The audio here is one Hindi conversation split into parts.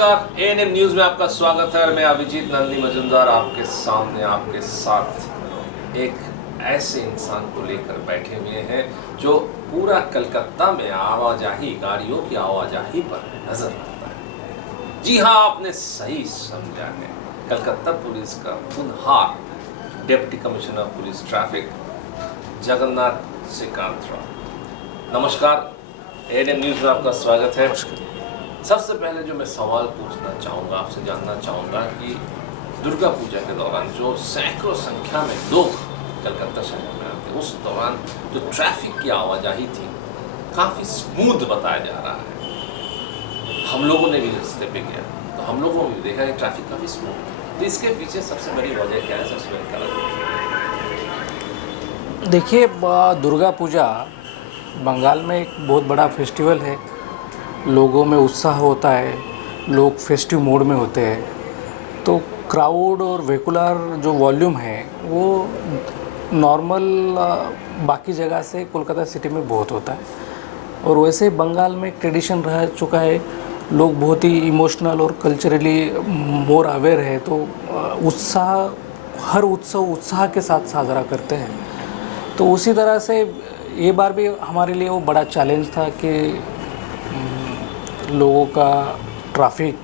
नमस्कार, एएनएम न्यूज में आपका स्वागत है और मैं अभिजीत नंदी मजुमदार आपके सामने आपके साथ एक ऐसे इंसान को लेकर बैठे हुए हैं जो पूरा कलकत्ता में आवाजाही गाड़ियों की आवाजाही पर नजर रखता है। जी हाँ, आपने सही समझा है, कलकत्ता पुलिस का होनहार deputy commissioner of police traffic Jagannath Srikanth Rao. नमस्कार, एएनएम न्यूज में आपका स्वागत है। सबसे पहले जो मैं सवाल पूछना चाहूँगा, आपसे जानना चाहूँगा कि दुर्गा पूजा के दौरान जो सैकड़ों संख्या में लोग कलकत्ता शहर में आते, उस दौरान जो ट्रैफिक की आवाजाही थी काफ़ी स्मूथ बताया जा रहा है। हम लोगों ने भी रास्ते पे गया तो हम लोगों ने भी देखा कि ट्रैफिक काफ़ी स्मूथ है। तो इसके पीछे सबसे बड़ी वजह क्या है, सबसे बड़ी कारण? देखिए, दुर्गा पूजा बंगाल में एक बहुत बड़ा फेस्टिवल है। लोगों में उत्साह होता है, लोग फेस्टिव मोड में होते हैं, तो क्राउड और वेहिकुलर जो वॉल्यूम है वो नॉर्मल बाकी जगह से कोलकाता सिटी में बहुत होता है। और वैसे बंगाल में एक ट्रेडिशन रह चुका है, लोग बहुत ही इमोशनल और कल्चरली मोर अवेयर है, तो हर उत्सव उत्साह के साथ साझा करते हैं। तो उसी तरह से ये बार भी हमारे लिए वो बड़ा चैलेंज था कि लोगों का ट्रैफिक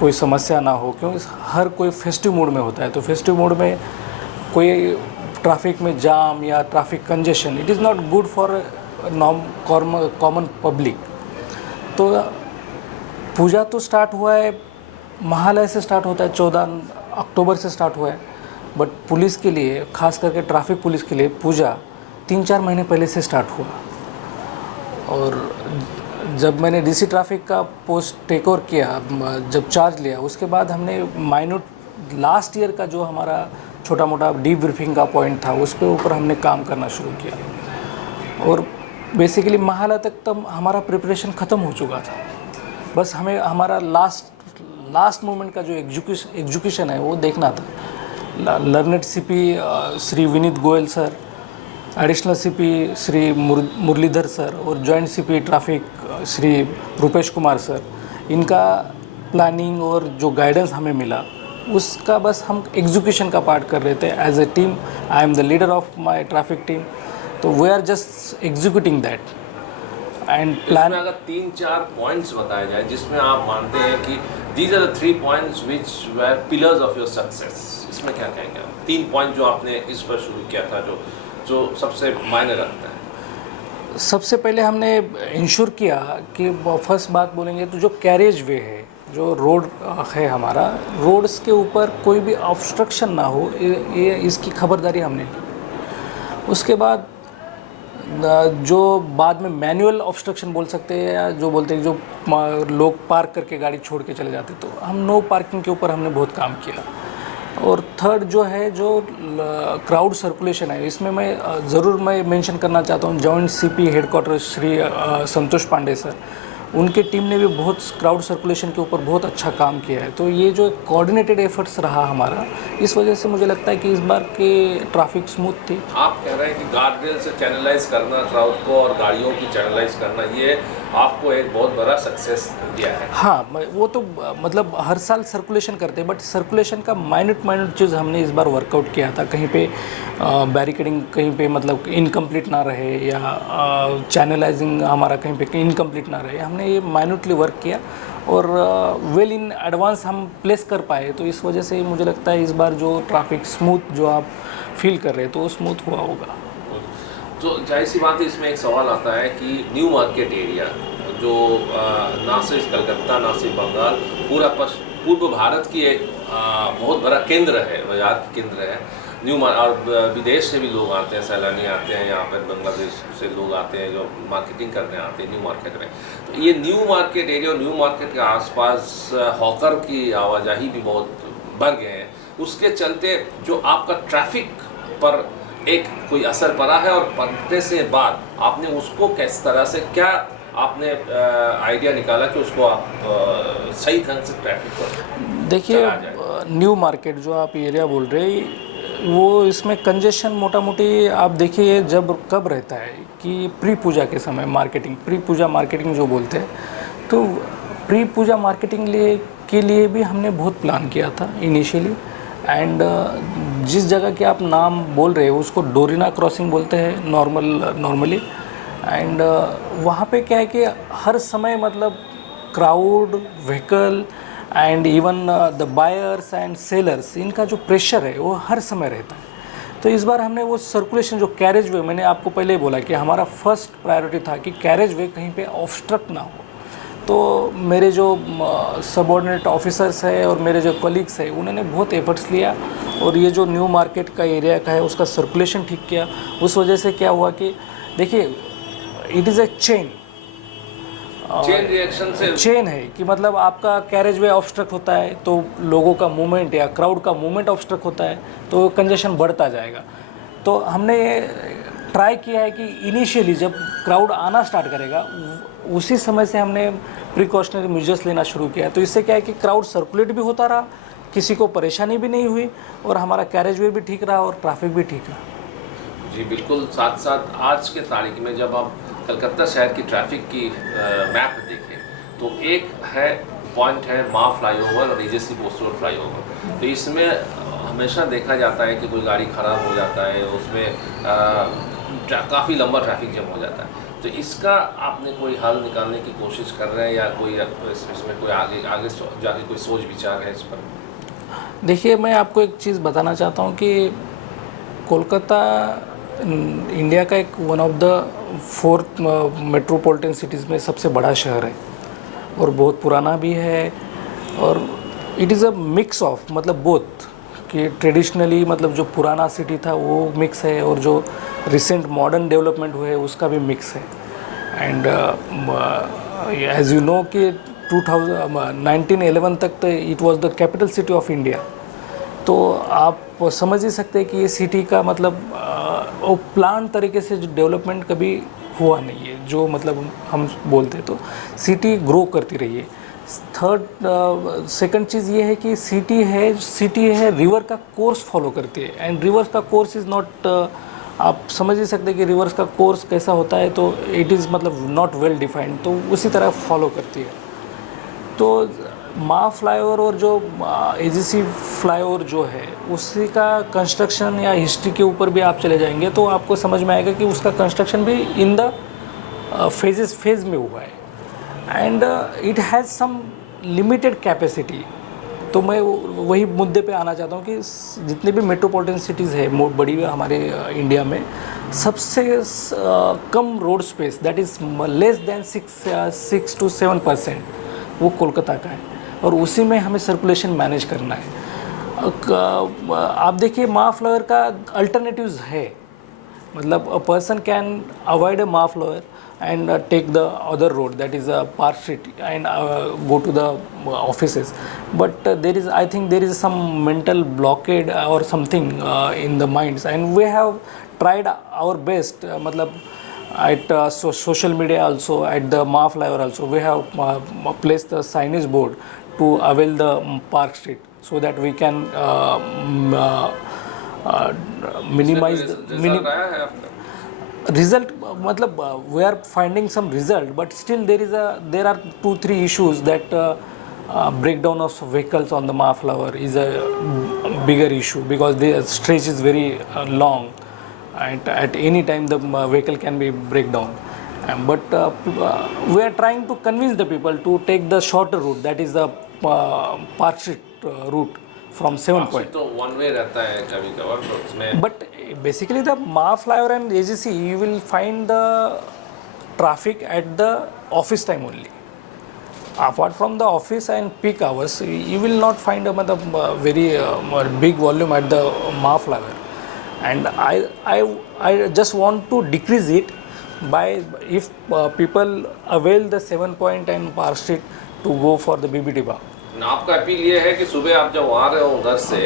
कोई समस्या ना हो, क्योंकि हर कोई फेस्टिव मोड में होता है। तो फेस्टिव मोड में कोई ट्रैफिक में जाम या traffic congestion, it is not good for common public. तो पूजा तो स्टार्ट हुआ है, महालय से स्टार्ट होता है, 14 अक्टूबर से स्टार्ट हुआ है, बट पुलिस के लिए, खास करके ट्रैफिक पुलिस के लिए पूजा 3-4 महीने पहले से स्टार्ट हुआ। और जब मैंने डीसी ट्रैफिक का पोस्ट टेक ओवर किया, जब चार्ज लिया, उसके बाद हमने माइन्यूट लास्ट ईयर का जो हमारा छोटा मोटा डीप ब्रीफिंग का पॉइंट था, उस पे ऊपर हमने काम करना शुरू किया। और बेसिकली महालय तक तब हमारा प्रिपरेशन ख़त्म हो चुका था। बस हमें हमारा लास्ट मोमेंट का जो एग्जीक्यूशन है वो देखना था। Learned CP Shri Vineet Goyal sir, additional CP Shri Muralidhar sir और joint CP traffic Shri Rupesh Kumar sir, इनका प्लानिंग और जो गाइडेंस हमें मिला उसका बस हम एग्जीक्यूशन का पार्ट कर रहे थे। As a team, I am the leader of my traffic team, तो we are just executing that and plan. अगर 3-4 पॉइंट्स बताए जाए जिसमें आप मानते हैं कि these are the 3 points which were pillars of your success, इसमें क्या कहेंगे आप? 3 पॉइंट जो आपने इस पर शुरू किया था जो सबसे मायने रखता है। सबसे पहले हमने इंश्योर किया कि फर्स्ट बात बोलेंगे तो जो कैरेज वे है, जो रोड है हमारा, रोड्स के ऊपर कोई भी ऑब्स्ट्रक्शन ना हो, ये इसकी खबरदारी हमने ली। उसके बाद जो बाद में मैनुअल ऑब्स्ट्रक्शन बोल सकते हैं, या जो बोलते हैं जो लोग पार्क करके गाड़ी छोड़ के चले जाते, तो हम नो पार्किंग के ऊपर हमने बहुत काम किया। और थर्ड जो है, जो क्राउड सर्कुलेशन है, इसमें मैं मेंशन करना चाहता हूँ joint CP headquarter Shri Santosh Pandey sir, उनके टीम ने भी बहुत क्राउड सर्कुलेशन के ऊपर बहुत अच्छा काम किया है। तो ये जो कोऑर्डिनेटेड एफर्ट्स रहा हमारा, इस वजह से मुझे लगता है कि इस बार के ट्रैफिक स्मूथ थी। आप कह रहे हैं कि गार्ड रेल से चैनलाइज करना क्राउड को और गाड़ियों की चैनलाइज करना, ये आपको एक बहुत बड़ा सक्सेस दिया है। हाँ, वो तो मतलब हर साल सर्कुलेशन करते हैं, बट सर्कुलेशन का माइन्यूट चीज़ हमने इस बार वर्कआउट किया था। कहीं पे बैरिकेडिंग कहीं पे मतलब इनकम्प्लीट ना रहे, या चैनलाइजिंग हमारा कहीं पे इनकम्प्लीट ना रहे, हमने ये माइन्यूटली वर्क किया और वेल इन एडवांस हम प्लेस कर पाए। तो इस वजह से मुझे लगता है इस बार जो ट्रैफिक स्मूथ जो आप फील कर रहे हैं, तो वो स्मूथ हुआ होगा। तो जाहिर सी बात है, इसमें एक सवाल आता है कि न्यू मार्केट एरिया जो ना सिर्फ कलकत्ता, ना सिर्फ बंगाल, पूरा पूर्व भारत की एक बहुत बड़ा केंद्र है, बाजार केंद्र है। और विदेश से भी लोग आते हैं, सैलानी आते हैं यहाँ पर, बांग्लादेश से लोग आते हैं जो मार्केटिंग करने आते हैं न्यू मार्केट में। तो ये न्यू मार्केट एरिया और न्यू मार्केट के आसपास हॉकर की आवाजाही भी बहुत बढ़ गए हैं। उसके चलते जो आपका ट्रैफिक पर एक कोई असर पड़ा है, और पड़ने से बाद आपने उसको किस तरह से, क्या आपने आइडिया निकाला कि उसको आप सही ढंग से ट्रैफिक को? देखिए, न्यू मार्केट जो आप एरिया बोल रहे हैं, वो इसमें कंजेशन मोटा मोटी आप देखिए जब कब रहता है कि प्री पूजा के समय मार्केटिंग, प्री पूजा मार्केटिंग जो बोलते हैं, तो प्री पूजा मार्केटिंग के लिए भी हमने बहुत प्लान किया था इनिशियली। एंड जिस जगह के आप नाम बोल रहे हो उसको डोरिना क्रॉसिंग बोलते हैं नॉर्मली। एंड वहाँ पे क्या है कि हर समय मतलब crowd, vehicle and even the buyers and sellers, इनका जो प्रेशर है वो हर समय रहता है। तो इस बार हमने वो सर्कुलेशन जो कैरेज वे, मैंने आपको पहले ही बोला कि हमारा फर्स्ट प्रायोरिटी था कि कैरेज वे कहीं पे ऑब्स्ट्रक्ट ना हो। तो मेरे जो सबऑर्डिनेट ऑफिसर्स है और मेरे जो कलीग्स है उन्होंने बहुत एफर्ट्स लिया और ये जो न्यू मार्केट का एरिया का है उसका सर्कुलेशन ठीक किया। उस वजह से क्या हुआ कि देखिए it is a chain reaction से चेन है कि मतलब आपका कैरेज वे ऑब्स्ट्रक्ट होता है तो लोगों का मूवमेंट या क्राउड का मूवमेंट ऑब्स्ट्रक्ट होता है तो कंजेशन बढ़ता जाएगा। तो हमने ट्राई किया है कि इनिशियली जब क्राउड आना स्टार्ट करेगा उसी समय से हमने प्रिकॉशनरी मेजर्स लेना शुरू किया। तो इससे क्या है कि क्राउड सर्कुलेट भी होता रहा, किसी को परेशानी भी नहीं हुई और हमारा कैरेज वे भी ठीक रहा और ट्रैफिक भी ठीक रहा। जी बिल्कुल। साथ साथ आज के तारीख में जब आप कलकत्ता शहर की ट्रैफिक की मैप देखें तो एक है पॉइंट है माँ फ्लाईओवर और एजेसी पोस्ट रोड फ्लाईओवर। तो इसमें हमेशा देखा जाता है कि कोई गाड़ी खराब हो जाता है, उसमें काफ़ी लंबा ट्रैफिक जम हो जाता है। तो इसका आपने कोई हल निकालने की कोशिश कर रहे हैं या कोई इसमें कोई आगे जाके कोई सोच विचार है इस पर? देखिए मैं आपको एक चीज़ बताना चाहता हूँ कि कोलकाता इंडिया का एक one of the 4 metropolitan cities में सबसे बड़ा शहर है और बहुत पुराना भी है। और it is a mix of मतलब बोथ कि ट्रेडिशनली मतलब जो पुराना सिटी था वो मिक्स है और जो रिसेंट मॉडर्न डेवलपमेंट हुए उसका भी मिक्स है। एंड एज यू नो कि 1911 तक तो it was the capital city of India. तो आप समझ ही सकते हैं कि ये सिटी का मतलब वो प्लान तरीके से जो डेवलपमेंट कभी हुआ नहीं है, जो मतलब हम बोलते हैं। तो सिटी ग्रो करती रही है। सेकंड चीज़ ये है कि सिटी है रिवर का कोर्स फॉलो करती है। एंड रिवर का कोर्स इज़ नॉट, आप समझ ही सकते हैं कि रिवर्स का कोर्स कैसा होता है। तो इट इज़ मतलब नॉट वेल डिफाइंड, तो उसी तरह फॉलो करती है। तो माँ फ्लाईओवर और जो एजीसी फ्लाईओवर जो है उसी का कंस्ट्रक्शन या हिस्ट्री के ऊपर भी आप चले जाएंगे तो आपको समझ में आएगा कि उसका कंस्ट्रक्शन भी इन द फेज में हुआ है। And it has some limited capacity. तो मैं वही मुद्दे पे आना चाहता हूँ कि जितने भी मेट्रोपॉलिटन सिटीज़ है बड़ी हमारे इंडिया में, सबसे cum road space that is less than 6 to 7% वो कोलकाता का है और उसी में हमें सर्कुलेशन मैनेज करना है। आप देखिए माँ फ्लाईओवर का अल्टरनेटिव्स है, मतलब अ पर्सन कैन अवॉइड अ माँ flyover and take the other road, that is Park Street, and go to the offices. But I think there is some mental blockade or something in the minds, and we have tried our best. मतलब at social media also, at the Maa flyover also, we have placed the signage board to avail the Park Street so that we can minimize result. मतलब we are finding some result, but still there are 2-3 issues that breakdown of vehicles on the Maa flyover is a bigger issue because the stretch is very long and at any time the vehicle can be break down. But we are trying to convince the people to take the shorter route, that is the Park Street route from 7 point. तो वन वे रहता है कभी कभार तो उसमें, But basically the Maa flyover and AGC you will find the traffic at the office time only. Apart from the office and peak hours, you will not find a very big volume at the Maa flyover. And I just want to decrease it by if people avail the 7 point and Park Street to go for the BBT bar. आपका अपील ये है कि सुबह आप जब वहाँ रहे हो घर से,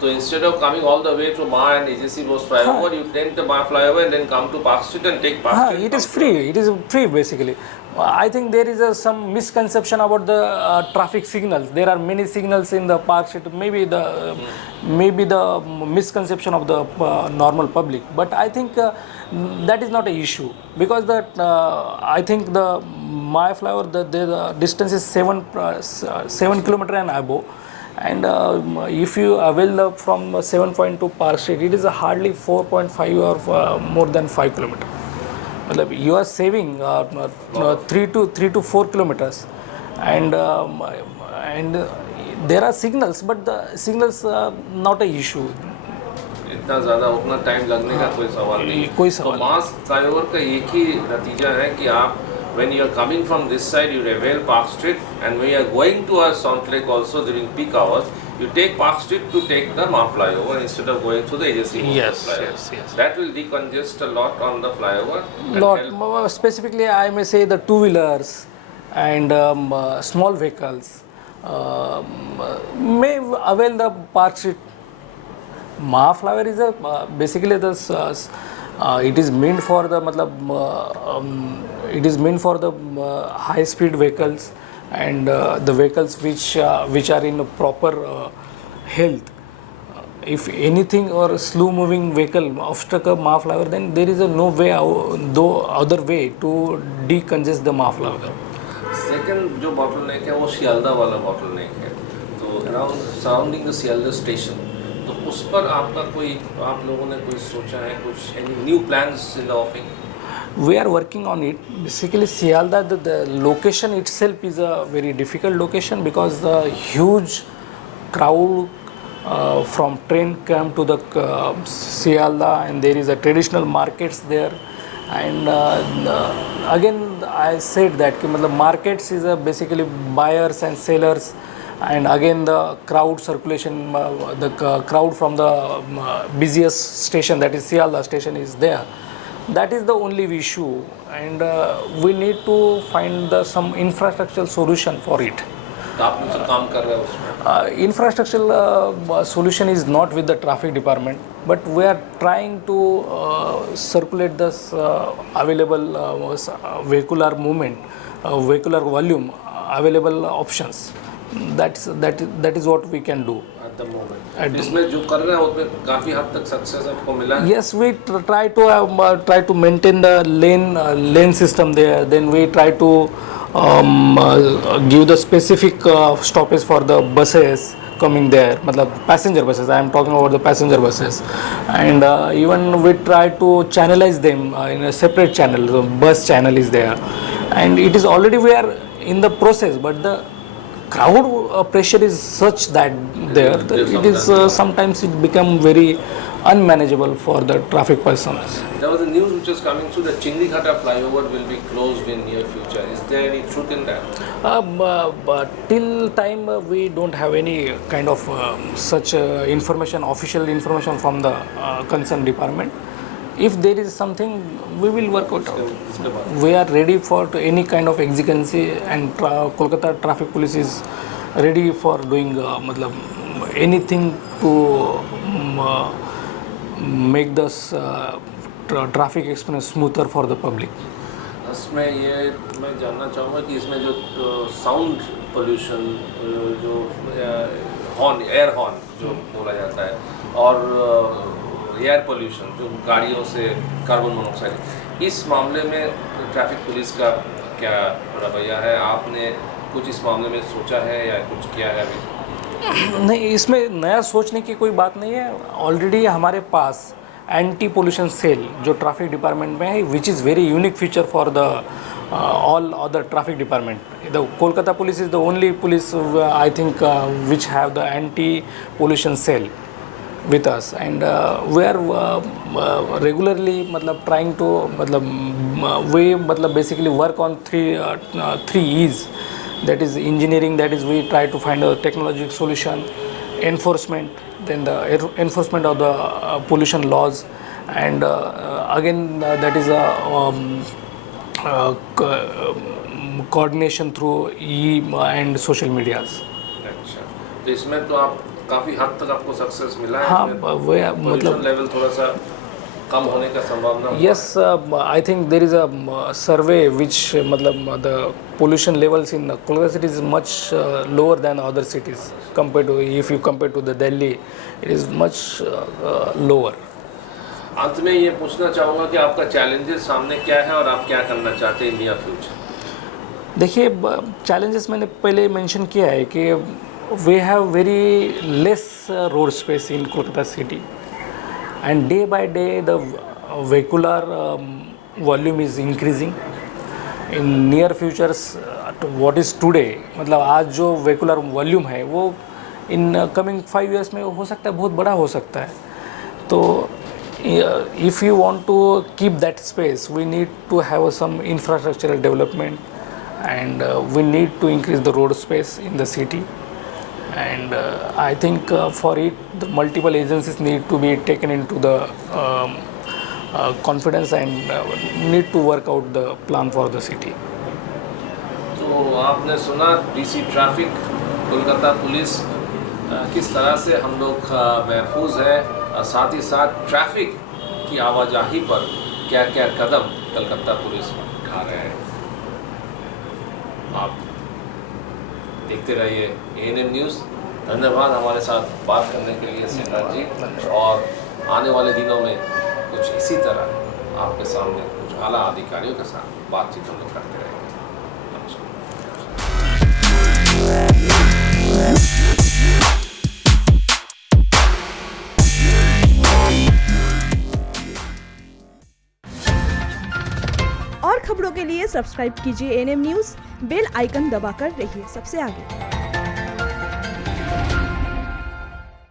तो instead of coming all the way to Maa and AJC Bose flyover, you take the Maa flyover and then come to Park Street and take Park Street. It is free basically. I think there is some misconception about the traffic signals. There are many signals in the Park Street. Maybe the misconception of the normal public. But I think that is not an issue, because I think the Maya flyover, the distance is 7 kilometer and above. And if you avail from 7 point to Park Street, it is hardly 4.5 or more than 5 kilometer. मतलब you are saving 3 to 4 kilometers, and there are signals, but the signals not a issue. इतना ज़्यादा उतना टाइम लगने का कोई सवाल नहीं। कोई सवाल तो मास फ्लाईओवर का एक ही नतीजा है कि आप when you are coming from this side you avail Park Street, and when you are going to South Lake also during peak hours you take Park Street to take the Ma flyover instead of going through the AJC flyover. Yes. That will decongest a lot on the flyover. Lot specifically, I may say the two-wheelers and small vehicles may avail the Park Street. Ma flyover is basically it is meant for the it is meant for the high speed vehicles and the vehicles which are in a proper health. If anything or slow moving vehicle obstruct a Ma flyover, then there is no way other way to decongest the Ma flyover. Second जो बॉटलनेक है वो सियालदा वाला बॉटलनेक है, तो around surrounding the Sealdah station, तो उस पर आपका कोई आप लोगों ने कोई सोचा है, कुछ any new plans in the ऑफिंग? We are working on it. Basically, Sialda, the location itself is a very difficult location because the huge crowd from train come to the Sialda, and there is a traditional markets there. And again, I said that markets is basically buyers and sellers, and again the crowd circulation, the crowd from the busiest station, that is Sialda station, is there. That is the only issue, and we need to find some infrastructural solution for it. तो आप लोग काम कर रहे हो उसमें? Infrastructural solution is not with the traffic department, but we are trying to circulate this available vehicular movement, vehicular volume, available options. That is what we can do. इसमें जो कर रहे हैं उसमें काफ़ी हद तक सक्सेस आपको मिला है? Yes, we try to maintain the lane system there. Then we try to give the specific stoppage for the buses coming there, passenger buses. I am talking about the passenger buses, and even we try to channelize them in a separate channel. The bus channel is there, and it is already we are in the process, but the crowd pressure is such that it is sometimes it become very unmanageable for the traffic persons. There was a news which was coming through that Chinglighata flyover will be closed in near future. Is there any truth in that? But till time we don't have any kind of such information, official information from the concerned department. If there is something, we will work out. We are ready for any kind of exigency, and Kolkata Traffic Police is ready for doing anything to make this traffic experience smoother for the public. इसमें ये मैं जानना चाहूँगा कि इसमें जो साउंड पोल्यूशन, जो हॉर्न, एयर हॉर्न जो बोला जाता है, और एयर पोल्यूशन जो गाड़ियों से कार्बन मोनोऑक्साइड, इस मामले में ट्रैफिक पुलिस का क्या रवैया है? आपने कुछ इस मामले में सोचा है या कुछ किया है अभी? नहीं, इसमें नया सोचने की कोई बात नहीं है. ऑलरेडी हमारे पास एंटी पोल्यूशन सेल जो ट्रैफिक डिपार्टमेंट में है, which is very unique feature for the all other traffic department. The Kolkata police is the only police I think which have the anti pollution cell with us, and we are regularly trying to we basically work on three E's. That is engineering, that is we try to find a technological solution, enforcement, then the enforcement of the pollution laws, and again that is coordination through E and social medias. अच्छा, तो इसमें तो आप काफ़ी हद तक आपको सक्सेस मिला है? हाँ, वो लेवल थोड़ा सा कम होने का संभावना हुआ Yes, I think there is a survey which मतलब the pollution levels in Kolkata city is much lower than other cities compared to, if you compare to the Delhi, it is much lower. है? अंत में ये पूछना चाहूँगा कि आपका चैलेंजेस सामने क्या है और आप क्या करना चाहते हैं इन नियर फ्यूचर? देखिए, चैलेंजेस मैंने पहले मेंशन किया है कि we have very less road space in Kolkata city and day by day the vehicular volume is increasing. In near futures, to what is today, मतलब आज जो vehicular volume है वो in coming 5 years में हो सकता है बहुत बड़ा हो सकता है. तो if you want to keep that space, we need to have some infrastructural development, and we need to increase the road space in the city. And I think for it, the multiple agencies need to be taken into the confidence and need to work out the plan for the city. तो आपने सुना डीसी ट्रैफिक कोलकाता पुलिस किस तरह से हम लोग महफूज है, साथ ही साथ ट्रैफिक की आवाजाही पर क्या क्या कदम कलकत्ता पुलिस उठा रहे हैं। आप देखते रहिए एएनएम न्यूज़। धन्यवाद हमारे साथ बात करने के लिए सिद्धार्थ जी, और आने वाले दिनों में कुछ इसी तरह आपके सामने कुछ आला अधिकारियों के साथ बातचीत हम लोग करते रहेंगे। और खबरों के लिए सब्सक्राइब कीजिए एएनएम न्यूज़, बेल आइकन दबाकर रहिए सबसे आगे।